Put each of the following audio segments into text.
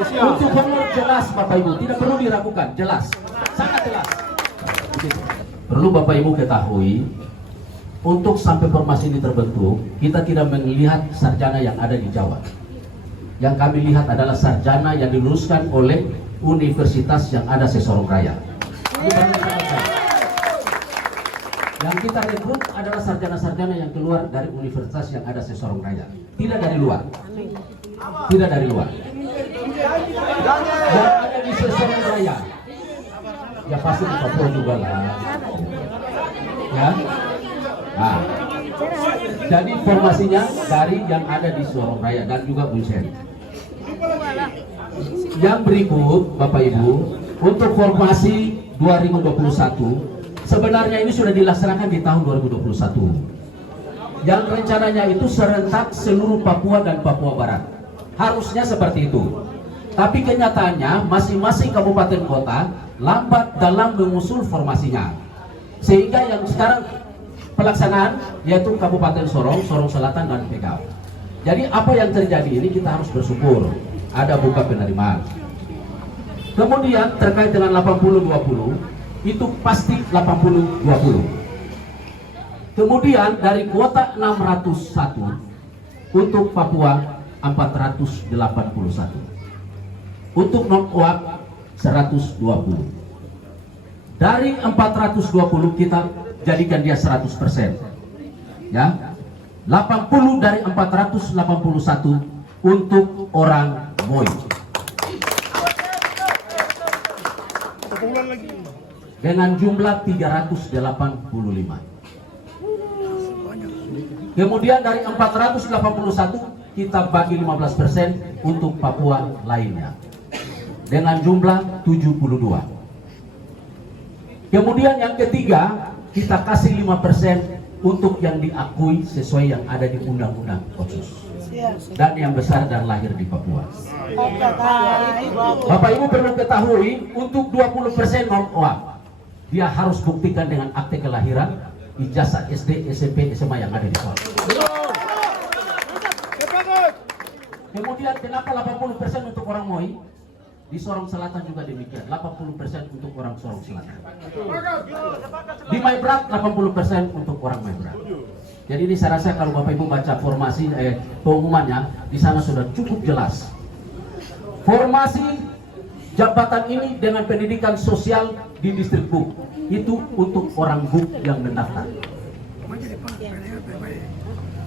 Untuk honor jelas Bapak Ibu, tidak perlu diragukan, jelas, sangat jelas. Perlu Bapak Ibu ketahui, untuk sampai formasi ini terbentuk, kita tidak melihat sarjana yang ada di Jawa. Yang kami lihat adalah sarjana yang diluluskan oleh universitas yang ada se-Sorong Raya. Yang kita rekrut adalah sarjana-sarjana yang keluar dari universitas yang ada se-Sorong Raya, tidak dari luar. Tidak dari luar. Yang ada di se-Sorong Raya, ya pasti di Papua juga lah. Ya. Nah, jadi formasinya dari yang ada di Sorong Raya dan juga Bunsen. Yang berikut Bapak Ibu, untuk formasi 2021 sebenarnya ini sudah dilaksanakan di tahun 2021. Yang rencananya itu serentak seluruh Papua dan Papua Barat. Harusnya seperti itu. Tapi kenyataannya masing-masing kabupaten kota lambat dalam mengusul formasinya. Sehingga yang sekarang pelaksanaan yaitu Kabupaten Sorong, Sorong Selatan dan Bekau. Jadi apa yang terjadi ini kita harus bersyukur. Ada buka penerimaan. Kemudian terkait dengan 80-20 itu pasti 80-20. Kemudian dari kuota 601 untuk Papua 481. Untuk non-UAP 120. Dari 420 kita jadikan dia 100%. Ya. 80 dari 481 untuk orang Moi. Dengan jumlah 385. Kemudian dari 481 kita bagi 15% untuk Papua lainnya. Dengan jumlah 72. Kemudian yang ketiga kita kasih 5% untuk yang diakui sesuai yang ada di undang-undang otsus. Dan yang besar dan lahir di Papua. Bapak Ibu perlu ketahui untuk 20% non-OAP dia harus buktikan dengan akte kelahiran, ijazah SD, SMP, SMA yang ada di sekolah. Kemudian kenapa 80% untuk orang Moi? Di Sorong Selatan juga demikian, 80% untuk orang Sorong Selatan. Di Maibrat 80% untuk orang Maibrat. Jadi ini saya rasa kalau Bapak Ibu baca formasi pengumumannya di sana sudah cukup jelas. Formasi jabatan ini dengan pendidikan sosial di distrik Buk itu untuk orang Buk yang mendaftar.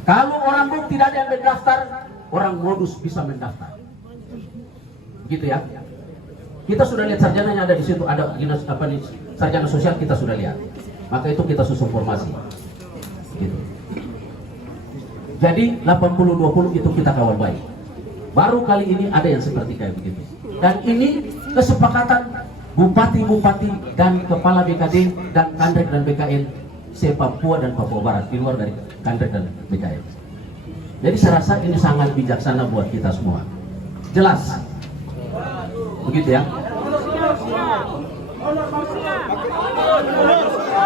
Kalau orang Buk tidak ada yang mendaftar, orang modus bisa mendaftar. Gitu ya. Kita sudah lihat sarjana yang ada di situ, ada apa nih, sarjana sosial kita sudah lihat. Maka itu kita susun formasi. Gitu. Jadi 80-20 itu kita kawal baik. Baru kali ini ada yang seperti kayak begitu. Dan ini kesepakatan bupati-bupati dan kepala BKD dan Kandrek dan BKN se-Papua dan Papua Barat di luar dari Kandrek dan BKN. Jadi saya rasa ini sangat bijaksana buat kita semua. Jelas. Begitu ya.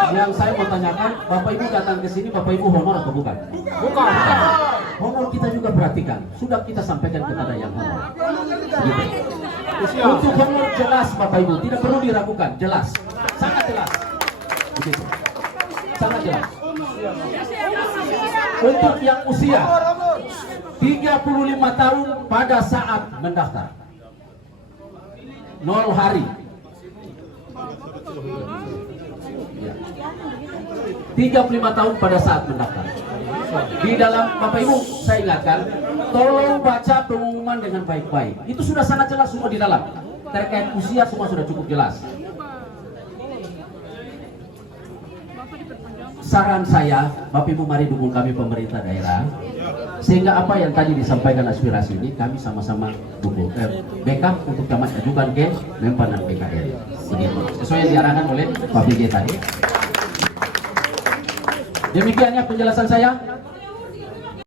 Yang saya mau tanyakan, Bapak Ibu datang ke sini, Bapak Ibu honor atau bukan? Bukan. Honor kita juga perhatikan. Sudah kita sampaikan kepada yang honor. Begitu. Untuk honor jelas Bapak Ibu, tidak perlu diragukan, jelas, sangat jelas. Begitu. Sangat jelas. Untuk yang usia 35 tahun pada saat mendaftar, 0 hari. 35 tahun pada saat mendaftar. Di dalam Bapak Ibu saya ingatkan, tolong baca pengumuman dengan baik-baik. Itu sudah sangat jelas semua di dalam. Terkait usia semua sudah cukup jelas. Saran saya, Bapak Ibu mari dukung kami pemerintah daerah. Sehingga apa yang tadi disampaikan aspirasi ini kami sama-sama dukung. Backup untuk kami ajukan ke Menpan dan BKN. Begitu. Sesuai yang diarahkan oleh Pak BJ tadi. Demikiannya penjelasan saya.